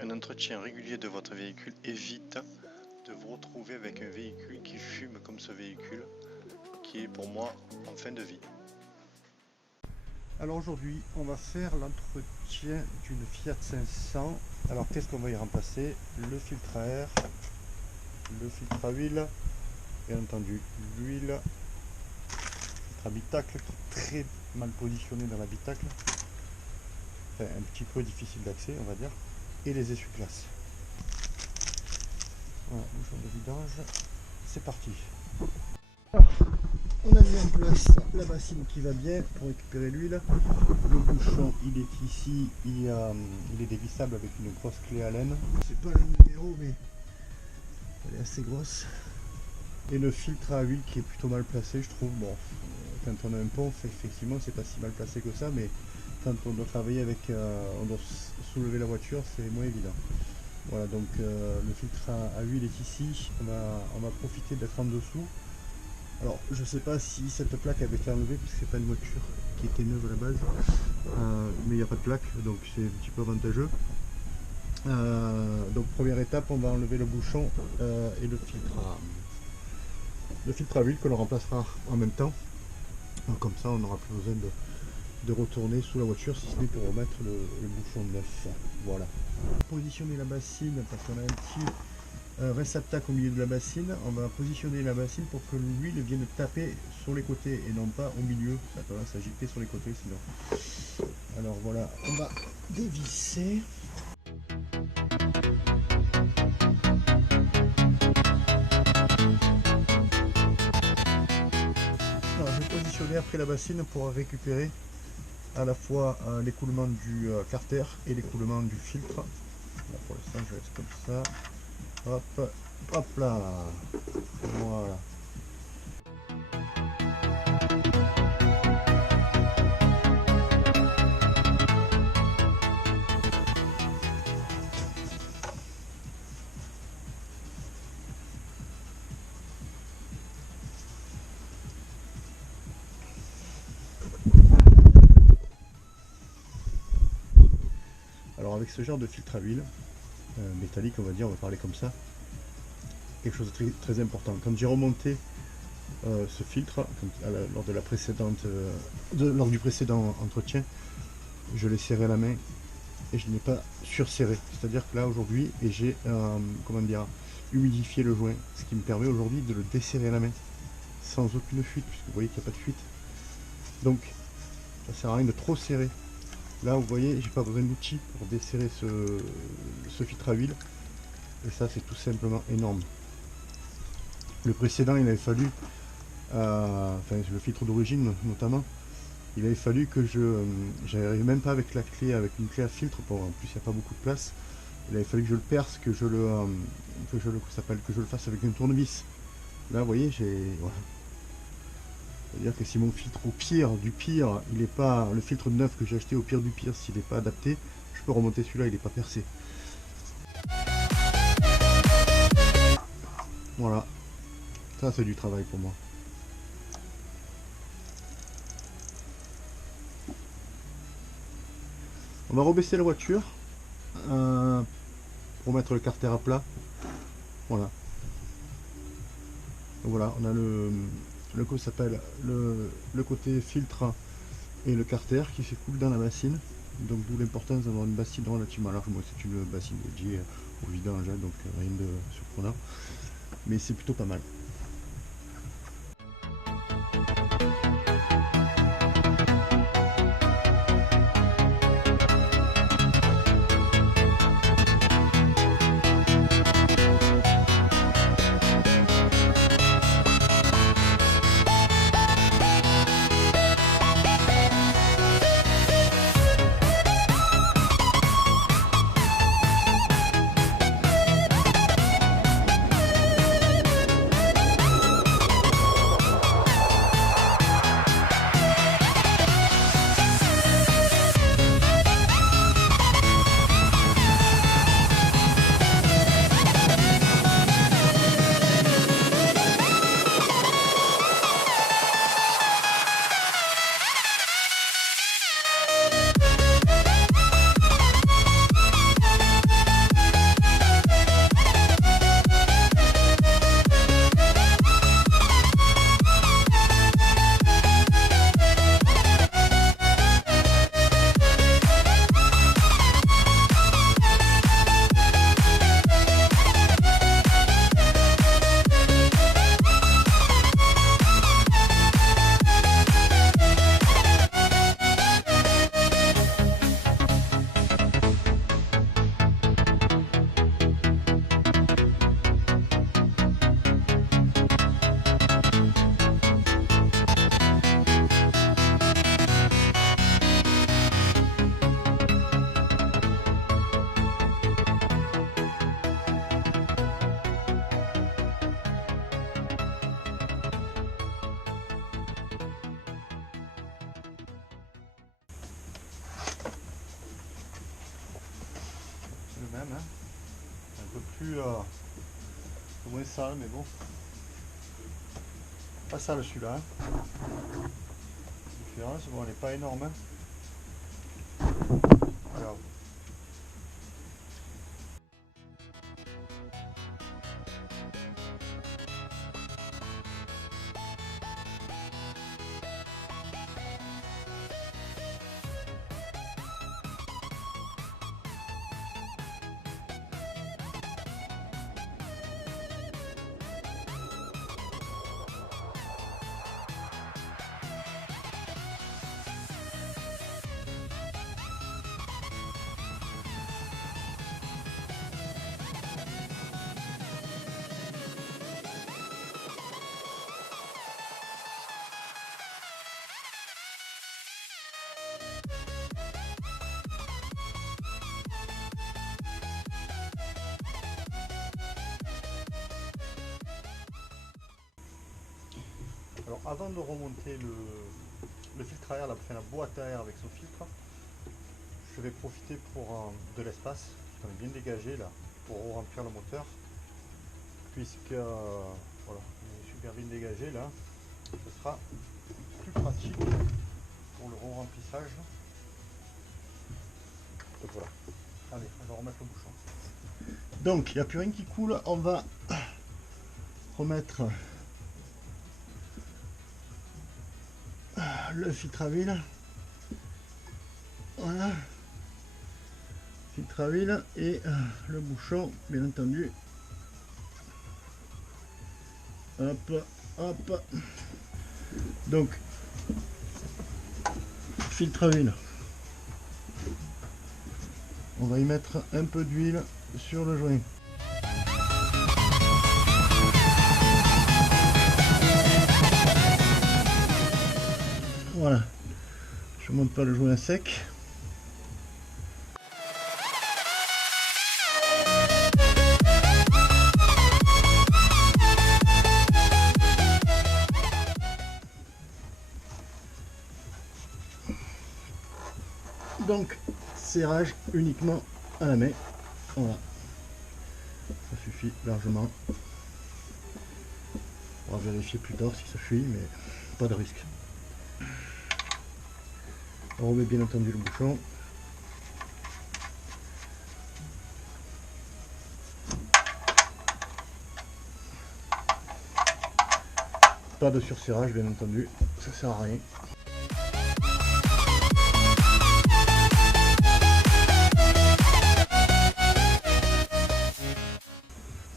Un entretien régulier de votre véhicule évite de vous retrouver avec un véhicule qui fume comme ce véhicule, qui est pour moi en fin de vie. Alors aujourd'hui, on va faire l'entretien d'une Fiat 500. Alors qu'est-ce qu'on va y remplacer? Le filtre à air, le filtre à huile, bien entendu l'huile, le filtre habitacle, très mal positionné dans l'habitacle, enfin un petit peu difficile d'accès on va dire, et les essuie-glaces. Voilà, bouchon de vidange, c'est parti. On a mis en place la bassine qui va bien pour récupérer l'huile. Le bouchon il est ici, il est dévissable avec une grosse clé Allen. C'est pas le numéro mais elle est assez grosse. Et le filtre à huile qui est plutôt mal placé je trouve. Bon, quand on a un pont effectivement c'est pas si mal placé que ça, mais quand on doit travailler avec, on doit soulever la voiture c'est moins évident. Voilà, donc le filtre à huile est ici, on va profiter d'être en dessous. Alors je sais pas si cette plaque avait été enlevée parce que c'est pas une voiture qui était neuve à la base, mais il n'y a pas de plaque donc c'est un petit peu avantageux. Donc première étape, on va enlever le bouchon et le filtre à huile que l'on remplacera en même temps. Donc, comme ça on n'aura plus besoin de retourner sous la voiture si ce n'est pour remettre le bouchon neuf. Voilà. Positionner la bassine parce qu'on a un petit réceptacle au milieu de la bassine. On va positionner la bassine pour que l'huile vienne taper sur les côtés et non pas au milieu. Ça peut s'agiter sur les côtés sinon. Alors voilà, on va dévisser. Alors je vais positionner après la bassine pour récupérer à la fois l'écoulement du carter et l'écoulement du filtre. Là, pour l'instant je laisse comme ça. Hop, hop là, voilà. Alors avec ce genre de filtre à huile métallique, on va dire, on va parler comme ça, quelque chose de très, très important. Quand j'ai remonté ce filtre lors de la précédente, lors du précédent entretien, je l'ai serré à la main et je n'ai pas surserré. C'est-à-dire que là aujourd'hui, et j'ai comment dire, humidifié le joint, ce qui me permet aujourd'hui de le desserrer à la main sans aucune fuite, puisque vous voyez qu'il n'y a pas de fuite. Donc ça sert à rien de trop serrer. Là vous voyez, j'ai pas besoin d'outils pour desserrer ce filtre à huile, et ça c'est tout simplement énorme. Le précédent il avait fallu, enfin le filtre d'origine notamment, il avait fallu que j'arrive même pas avec la clé, avec une clé à filtre, pour, en plus il n'y a pas beaucoup de place, il avait fallu que je le perce, que je le fasse avec une tournevis. Là vous voyez, voilà. C'est-à-dire que si mon filtre au pire du pire, il n'est pas, le filtre neuf que j'ai acheté au pire du pire, s'il n'est pas adapté, je peux remonter celui-là, il n'est pas percé. Voilà, ça c'est du travail pour moi. On va rebaisser la voiture pour mettre le carter à plat. Voilà. Donc voilà, on a le coup s'appelle le côté filtre et le carter qui s'écoule dans la bassine. Donc d'où l'importance d'avoir une bassine relativement large. Moi c'est une bassine dédiée au vidange, donc rien de surprenant. Mais c'est plutôt pas mal. même. Hein. Un peu plus... un peu moins sale, mais bon. Pas sale celui-là. Hein. Différence, bon, elle n'est pas énorme. Hein. Alors. Alors avant de remonter le filtre à air, la boîte à air avec son filtre, je vais profiter pour de l'espace qui est bien dégagé là pour remplir le moteur, puisque voilà, il est super bien dégagé là, ce sera plus pratique pour le remplissage. Donc voilà, allez, on va remettre le bouchon. Donc il n'y a plus rien qui coule, on va remettre le filtre à huile, voilà, filtre à huile et le bouchon bien entendu, hop hop, donc filtre à huile, on va y mettre un peu d'huile sur le joint. Voilà, je monte pas le joint à sec. Donc, serrage uniquement à la main. Voilà, ça suffit largement. On va vérifier plus tard si ça fuit, mais pas de risque. On remet bien entendu le bouchon. Pas de surserrage bien entendu, ça sert à rien.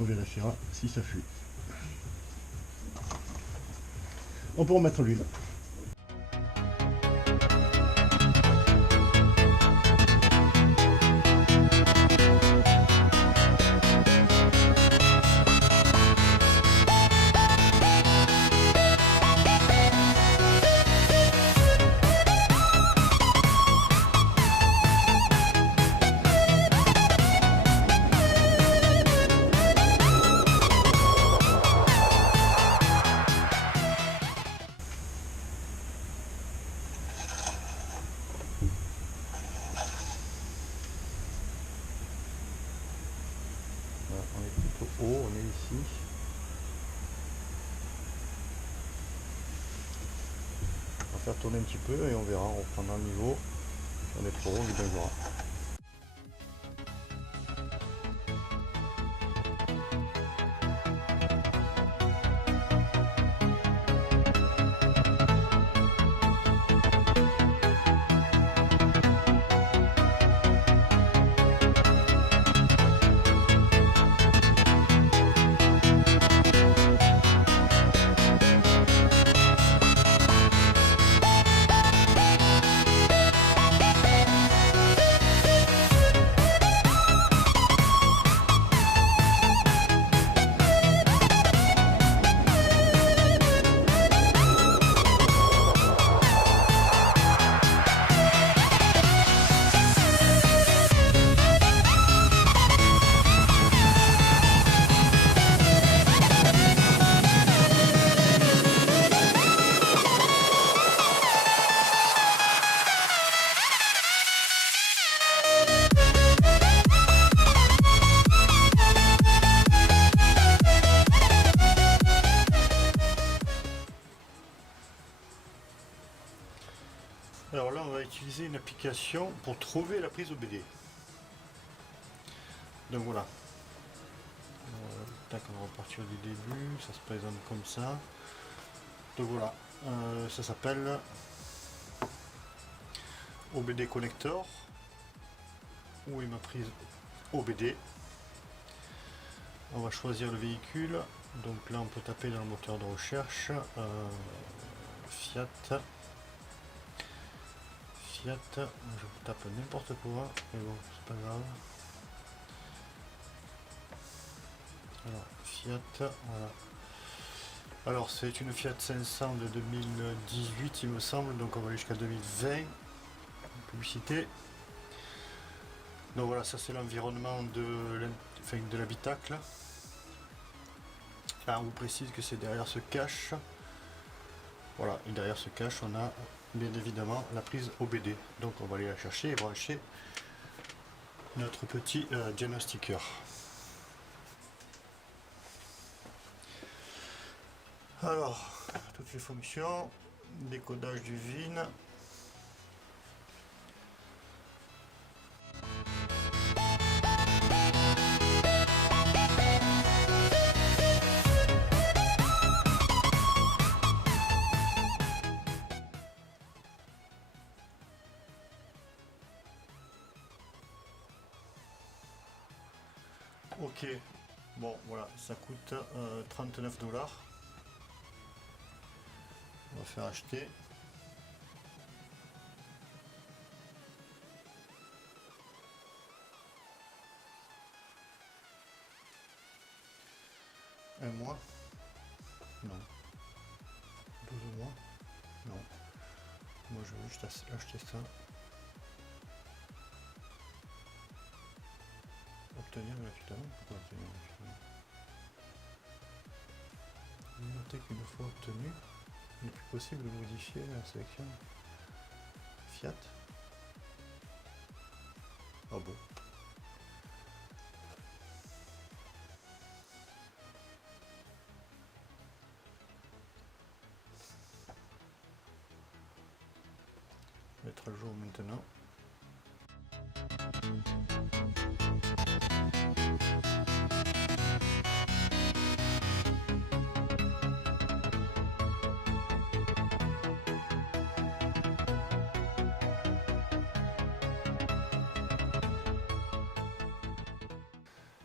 On vérifiera si ça fuit. On peut remettre l'huile. On est plutôt haut, on est ici. On va faire tourner un petit peu et on verra, on reprendra le niveau. Si on est trop haut, on y verra. indications pour trouver la prise OBD. Donc voilà. Tac, on va repartir du début, ça se présente comme ça. Donc voilà, ça s'appelle OBD Connector. Où est ma prise OBD? On va choisir le véhicule. Donc là on peut taper dans le moteur de recherche Fiat. Je tape n'importe quoi, mais bon, c'est pas grave. Alors, Fiat, voilà. Alors, c'est une Fiat 500 de 2018, il me semble, donc on va aller jusqu'à 2020. Publicité. Donc voilà, ça c'est l'environnement de l'habitacle. Là, on vous précise que c'est derrière ce cache. Voilà, et derrière ce cache, on a bien évidemment la prise OBD. Donc on va aller la chercher et brancher notre petit diagnostiqueur. Alors, toutes les fonctions, décodage du VIN. Ok, bon voilà, ça coûte 39 $. On va faire acheter. Un mois? Non. 12 mois? Non. Moi je veux juste acheter ça. Obtenir gratuitement? Pourquoi obtenir gratuitement? Notez qu'une fois obtenu, il n'est plus possible de modifier la sélection Fiat. Ah bon? Mettre à jour maintenant.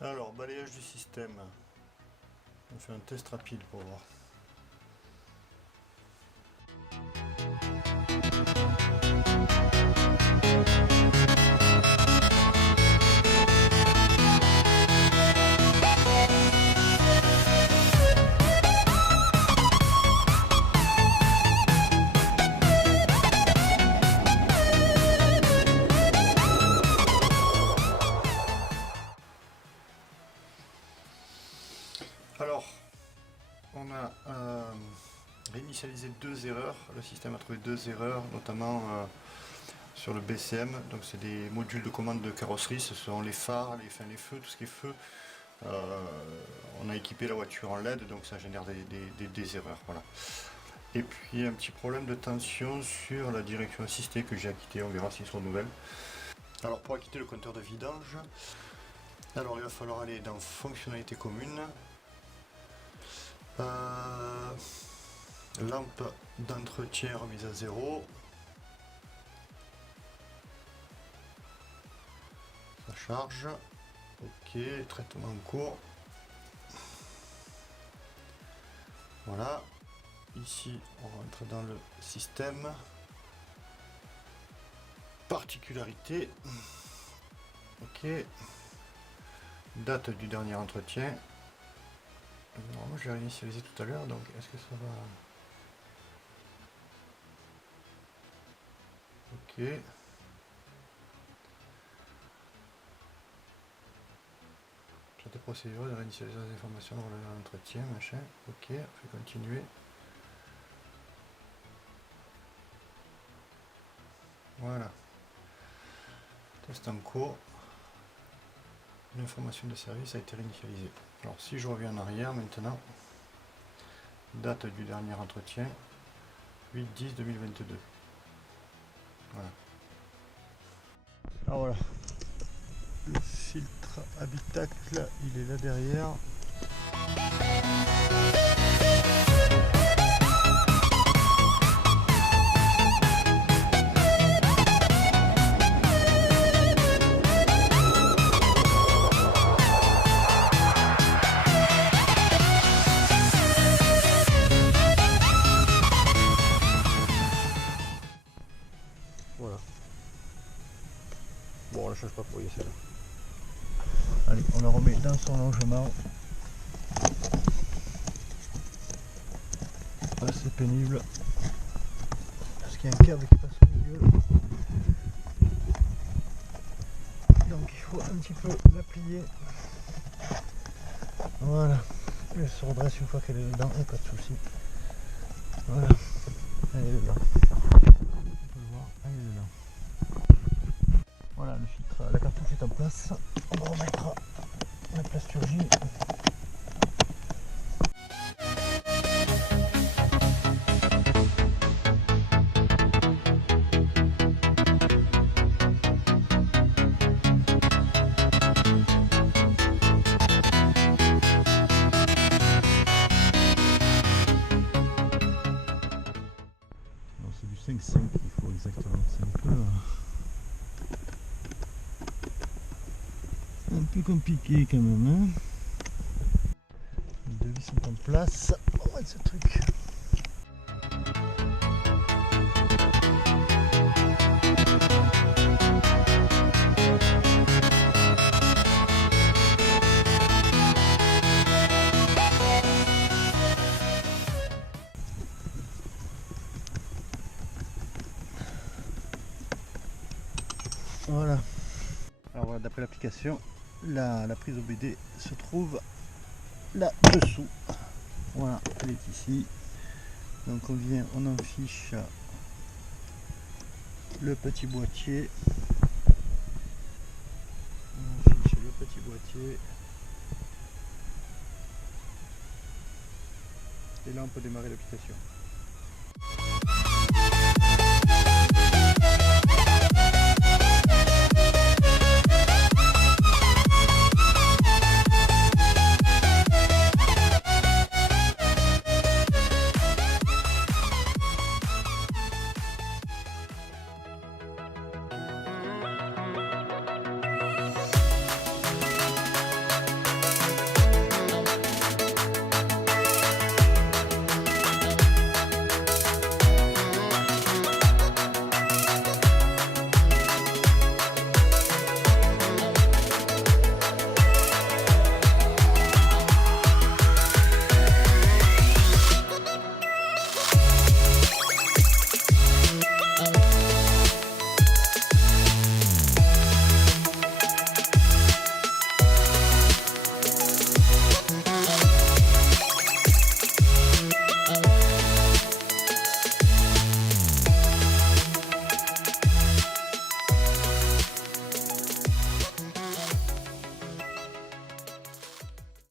Alors, balayage du système. On fait un test rapide pour voir. Alors, on a réinitialisé 2 erreurs. Le système a trouvé 2 erreurs, notamment sur le BCM. Donc, c'est des modules de commande de carrosserie. Ce sont les phares, les feux, tout ce qui est feu. On a équipé la voiture en LED, donc ça génère des erreurs. Voilà. Et puis, un petit problème de tension sur la direction assistée que j'ai acquitté. On verra s'il se renouvelle. Alors, pour acquitter le compteur de vidange, alors il va falloir aller dans fonctionnalités communes. Lampe d'entretien remise à 0. Ça charge. Ok, traitement en cours. Voilà. Ici, on rentre dans le système. Particularité. Ok. Date du dernier entretien. Normalement, je l'ai réinitialisé tout à l'heure, donc est-ce que ça va... Ok. Traité procédure de réinitialisation des informations dans l'entretien, machin. Ok, on fait continuer. Voilà. Test en cours. L'information de service a été réinitialisée. Alors si je reviens en arrière maintenant, date du dernier entretien, 8-10-2022. Voilà. Alors voilà, le filtre habitacle, il est là derrière. Voilà. Bon, on ne change pas pour y celle-là. Allez, on la remet dans son logement. C'est pénible. Parce qu'il y a un câble qui passe au milieu. Donc il faut un petit peu la plier. Voilà. Elle se redresse une fois qu'elle est dedans, et pas de souci. Voilà. Elle est dedans. On peut le voir, elle est dedans. Voilà, le filtre, la cartouche est en place. On va remettre la plasturgie. C'est du 5,5 qu'il faut exactement. C'est un peu compliqué quand même. Hein, les devis sont en place. On va mettre ce truc. Voilà. Alors voilà, d'après l'application, la prise OBD se trouve là-dessous. Voilà, elle est ici. Donc on vient, on en fiche le petit boîtier. On fiche le petit boîtier. Et là on peut démarrer l'application.